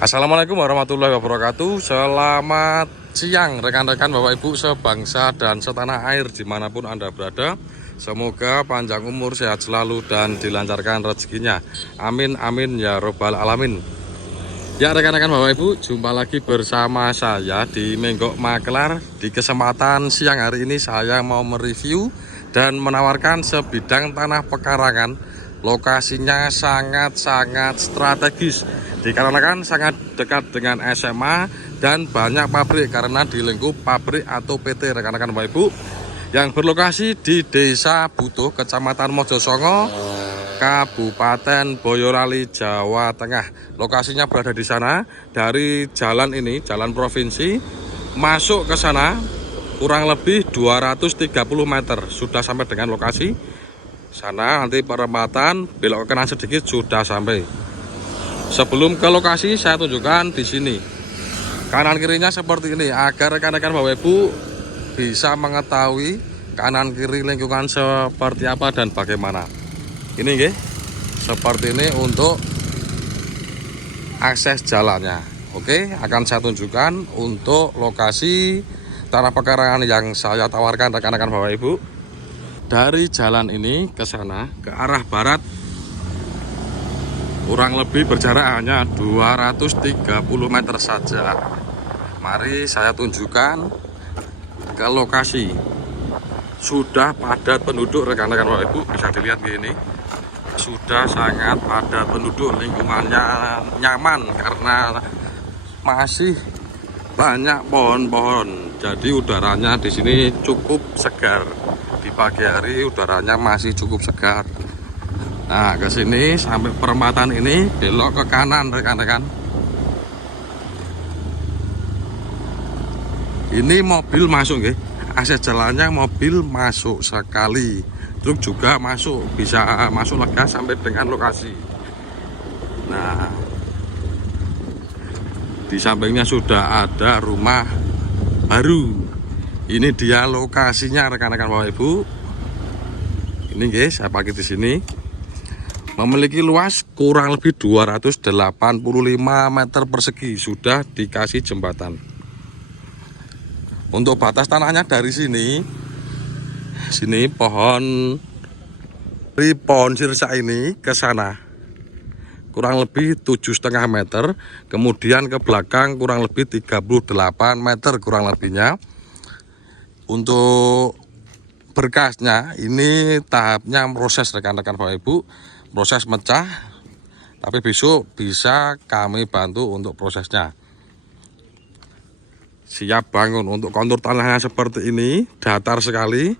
Assalamualaikum warahmatullahi wabarakatuh. Selamat siang rekan-rekan Bapak Ibu sebangsa dan setanah air dimanapun Anda berada. Semoga panjang umur, sehat selalu dan dilancarkan rezekinya. Amin amin ya robbal alamin. Ya rekan-rekan Bapak Ibu, jumpa lagi bersama saya di Menggok Makelar. Di kesempatan siang hari ini saya mau mereview dan menawarkan sebidang tanah pekarangan. Lokasinya sangat-sangat strategis, dikarenakan sangat dekat dengan SMA dan banyak pabrik karena di lingkup pabrik atau PT rekan-rekan Bapak Ibu, yang berlokasi di Desa Butuh, Kecamatan Mojosongo, Kabupaten Boyolali, Jawa Tengah. Lokasinya berada di sana. Dari jalan ini, jalan provinsi, masuk ke sana kurang lebih 230 meter sudah sampai dengan lokasi sana. Nanti perempatan belok ke kanan sedikit sudah sampai. Sebelum ke lokasi saya tunjukkan di sini kanan kirinya seperti ini agar rekan-rekan Bapak Ibu bisa mengetahui kanan kiri lingkungan seperti apa dan bagaimana. Ini nggih, seperti ini untuk akses jalannya. Oke, akan saya tunjukkan untuk lokasi tanah pekarangan yang saya tawarkan rekan-rekan Bapak Ibu. Dari jalan ini ke sana, ke arah barat, kurang lebih berjarak hanya 230 meter saja. Mari saya tunjukkan ke lokasi. Sudah padat penduduk rekan-rekan Bapak Ibu, bisa dilihat gini. Sudah sangat padat penduduk, lingkungannya nyaman karena masih banyak pohon-pohon. Jadi udaranya di sini cukup segar. Di pagi hari udaranya masih cukup segar. Nah, ke sini sampai perempatan ini belok ke kanan rekan-rekan. Ini mobil masuk nggih. Akses jalannya mobil masuk sekali. Truk juga masuk, bisa masuk lega sampai dengan lokasi. Nah, di sampingnya sudah ada rumah baru. Ini dia lokasinya rekan-rekan Bapak Ibu. Ini guys, saya pakai di sini. Memiliki luas kurang lebih 285 meter persegi, sudah dikasih jembatan. Untuk batas tanahnya dari sini pohon sirsa ini ke sana kurang lebih 7,5 meter, kemudian ke belakang kurang lebih 38 meter kurang lebihnya. Untuk berkasnya ini tahapnya proses rekan-rekan Bapak Ibu, proses mecah, tapi besok bisa kami bantu untuk prosesnya. Siap bangun. Untuk kontur tanahnya seperti ini, datar sekali,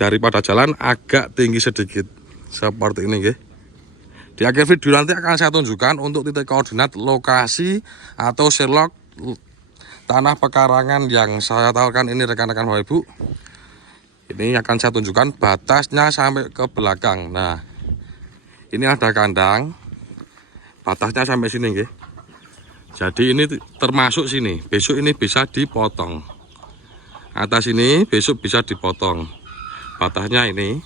daripada jalan agak tinggi sedikit seperti ini nggih. Di akhir video nanti akan saya tunjukkan untuk titik koordinat lokasi atau Sherlock tanah pekarangan yang saya tawarkan ini rekan-rekan Bapak Ibu. Ini akan saya tunjukkan batasnya sampai ke belakang. Nah, ini ada kandang, batasnya sampai sini nggih. Jadi ini termasuk sini. Besok ini bisa dipotong. Atas ini besok bisa dipotong. Batasnya ini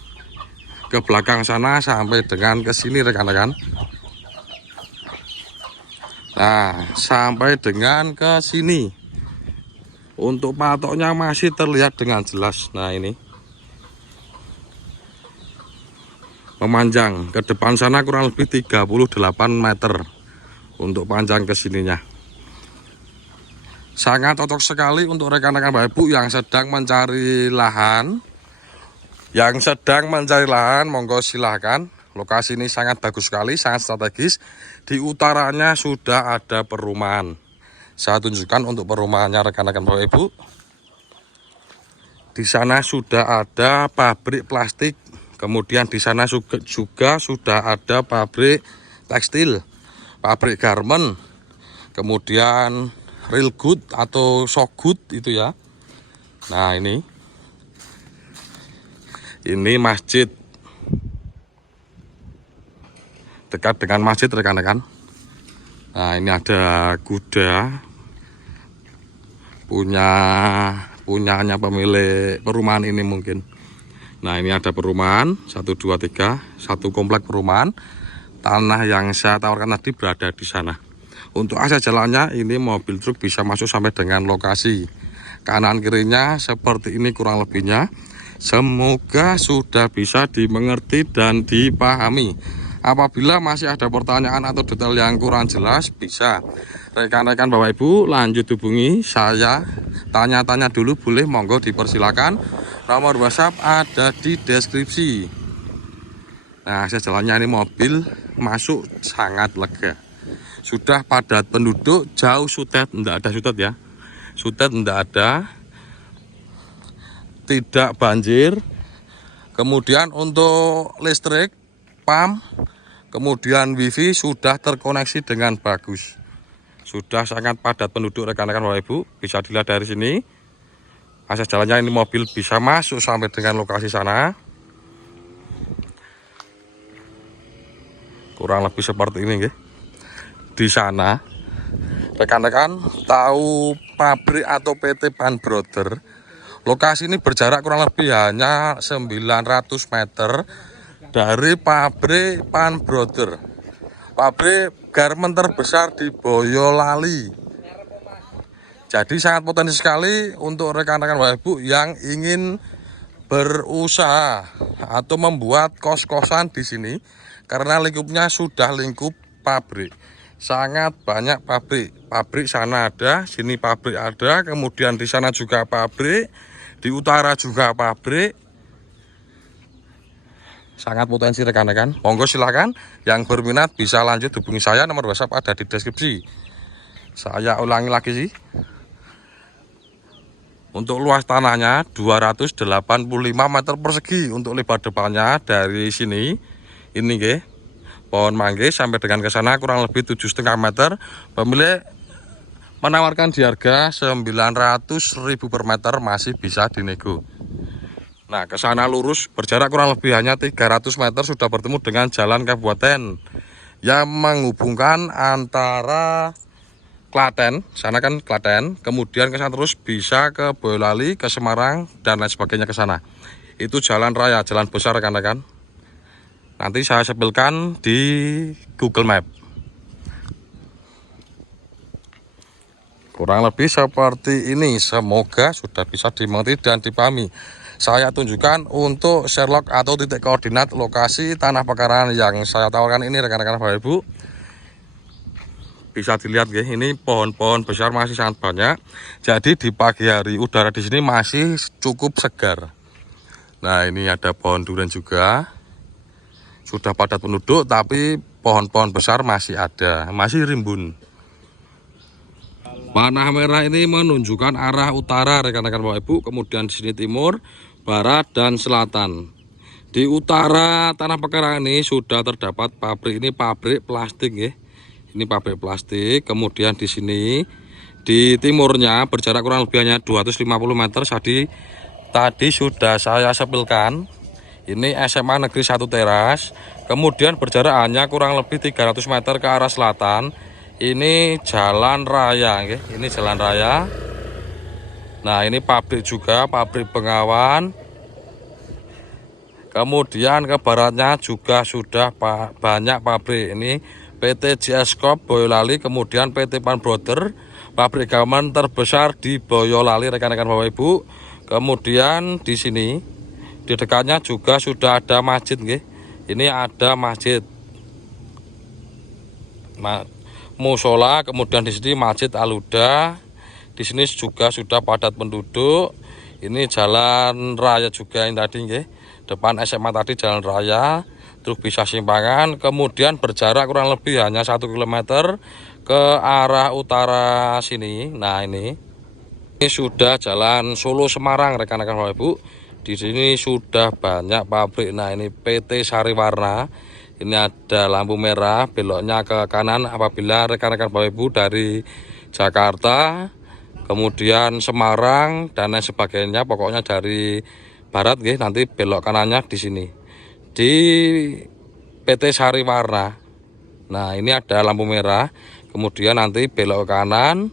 ke belakang sana sampai dengan ke sini rekan-rekan. Nah, sampai dengan ke sini. Untuk patoknya masih terlihat dengan jelas. Nah, ini memanjang ke depan sana kurang lebih 38 meter untuk panjang ke sininya. Sangat cocok sekali untuk rekan-rekan Bapak Ibu yang sedang mencari lahan. Monggo silahkan. Lokasi ini sangat bagus sekali, sangat strategis. Di utaranya sudah ada perumahan. Saya tunjukkan untuk perumahannya rekan-rekan Bapak Ibu. Di sana sudah ada pabrik plastik, kemudian di sana juga sudah ada pabrik tekstil, pabrik garment, kemudian real good atau shock good itu ya. Nah, ini masjid. Dekat dengan masjid rekan-rekan. Nah, ini ada kuda punyanya pemilik perumahan ini mungkin. Nah, ini ada perumahan 1, 2, 3, satu komplek perumahan. Tanah yang saya tawarkan tadi berada di sana. Untuk akses jalannya ini mobil truk bisa masuk sampai dengan lokasi. Kanan kirinya seperti ini kurang lebihnya. Semoga sudah bisa dimengerti dan dipahami. Apabila masih ada pertanyaan atau detail yang kurang jelas, bisa rekan-rekan Bapak Ibu lanjut hubungi saya. Tanya-tanya dulu boleh, monggo dipersilakan. Nomor WhatsApp ada di deskripsi. Nah, akses jalannya ini mobil masuk sangat lega. Sudah padat penduduk, jauh sutet, enggak ada sutet ya. Sutet enggak ada. Tidak banjir. Kemudian untuk listrik, PAM, kemudian wifi sudah terkoneksi dengan bagus. Sudah sangat padat penduduk rekan-rekan Bapak Ibu. Bisa dilihat dari sini. Akses jalannya ini mobil bisa masuk sampai dengan lokasi sana. Kurang lebih seperti ini, di sana rekan-rekan tahu pabrik atau PT Pan Brother. Lokasi ini berjarak kurang lebih hanya 900 meter dari pabrik Pan Brother, pabrik garmen terbesar di Boyolali. Jadi sangat potensi sekali untuk rekan-rekan Bapak Ibu yang ingin berusaha atau membuat kos-kosan di sini, karena lingkupnya sudah lingkup pabrik. Sangat banyak pabrik sana ada, sini pabrik ada, kemudian di sana juga pabrik, di utara juga pabrik. Sangat potensi rekan-rekan. Monggo silakan yang berminat bisa lanjut hubungi saya, nomor WhatsApp ada di deskripsi. Saya ulangi lagi sih. Untuk luas tanahnya 285 meter persegi untuk lebar depannya dari sini. Ini pohon manggis sampai dengan ke sana kurang lebih 7,5 meter. Pemilik menawarkan di harga 900.000 per meter, masih bisa dinego. Nah, ke sana lurus berjarak kurang lebih hanya 300 meter sudah bertemu dengan jalan kabupaten yang menghubungkan antara Klaten, sana kan Klaten, kemudian ke sana terus bisa ke Boyolali, ke Semarang dan lain sebagainya ke sana. Itu jalan raya, jalan besar rekan-rekan. Nanti saya sepilkan di Google Map. Kurang lebih seperti ini. Semoga sudah bisa dimengerti dan dipahami. Saya tunjukkan untuk Sherlock atau titik koordinat lokasi tanah pekarangan yang saya tawarkan ini rekan-rekan Bapak Ibu. Bisa dilihat ini pohon-pohon besar masih sangat banyak. Jadi di pagi hari udara di sini masih cukup segar. Nah, ini ada pohon durian juga. Sudah padat penduduk tapi pohon-pohon besar masih ada, masih rimbun. Panah merah ini menunjukkan arah utara rekan-rekan Bapak Ibu, kemudian di sini timur, barat dan selatan. Di utara tanah pekarangan ini sudah terdapat pabrik, ini pabrik plastik Ini pabrik plastik. Kemudian di sini di timurnya berjarak kurang lebih hanya 250 meter. Tadi sudah saya sepilkan. Ini SMA Negeri 1 Teras. Kemudian berjarak hanya kurang lebih 300 meter ke arah selatan. Ini jalan raya, ini jalan raya. Nah, ini pabrik juga, pabrik Bengawan. Kemudian ke baratnya juga sudah banyak pabrik. Ini PT JS Corp Boyolali, kemudian PT Pan Brother, pabrik garmen terbesar di Boyolali rekan-rekan Bapak Ibu. Kemudian di sini di dekatnya juga sudah ada masjid Ini ada masjid musola, kemudian di sini Masjid Al-Huda. Di sini juga sudah padat penduduk. Ini jalan raya juga ini tadi Depan SMA tadi jalan raya, terus bisa simpangan, kemudian berjarak kurang lebih hanya 1 km ke arah utara sini. Nah, ini sudah jalan Solo Semarang rekan-rekan Bapak Ibu. Di sini sudah banyak pabrik. Nah, ini PT Sariwarna. Ini ada lampu merah, beloknya ke kanan apabila rekan-rekan Bapak Ibu dari Jakarta, kemudian Semarang dan lain sebagainya. Pokoknya dari barat nanti belok kanannya di sini. Di PT Sariwarna. Nah, ini ada lampu merah, kemudian nanti belok kanan,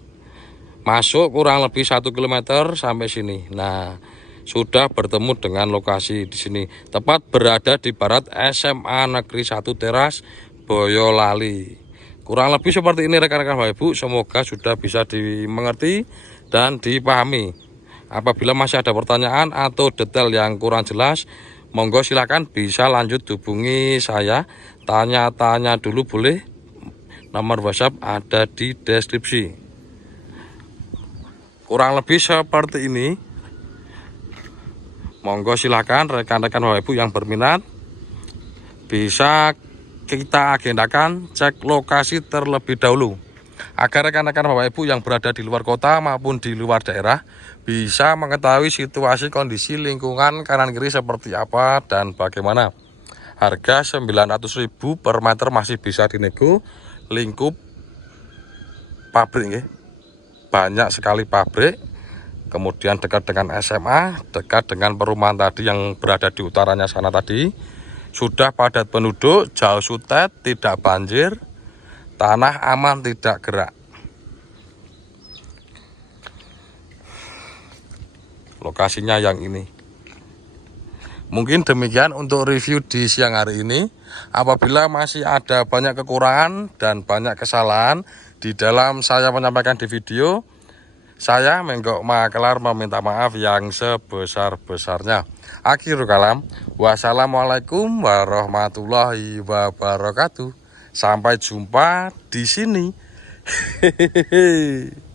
masuk kurang lebih 1 km sampai sini. Nah, sudah bertemu dengan lokasi di sini. Tepat berada di barat SMA Negeri 1 Teras Boyolali. Kurang lebih seperti ini rekan-rekan Bapak Ibu, semoga sudah bisa dimengerti dan dipahami. Apabila masih ada pertanyaan atau detail yang kurang jelas, monggo silakan bisa lanjut hubungi saya, tanya-tanya dulu boleh. Nomor WhatsApp ada di deskripsi. Kurang lebih seperti ini. Monggo silakan rekan-rekan Bapak Ibu yang berminat bisa kita agendakan cek lokasi terlebih dahulu agar rekan-rekan Bapak Ibu yang berada di luar kota maupun di luar daerah bisa mengetahui situasi kondisi lingkungan kanan kiri seperti apa dan bagaimana. Harga 900.000 per meter masih bisa dinego, lingkup pabrik, banyak sekali pabrik, kemudian dekat dengan SMA, dekat dengan perumahan tadi yang berada di utaranya sana tadi. Sudah padat penduduk, jauh sutet, tidak banjir, tanah aman, tidak gerak. Lokasinya yang ini. Mungkin demikian untuk review di siang hari ini. Apabila masih ada banyak kekurangan dan banyak kesalahan di dalam saya menyampaikan di video, saya Menggok Makelar meminta maaf yang sebesar-besarnya. Akhirul kalam, wassalamualaikum warahmatullahi wabarakatuh. Sampai jumpa di sini. Hehehe.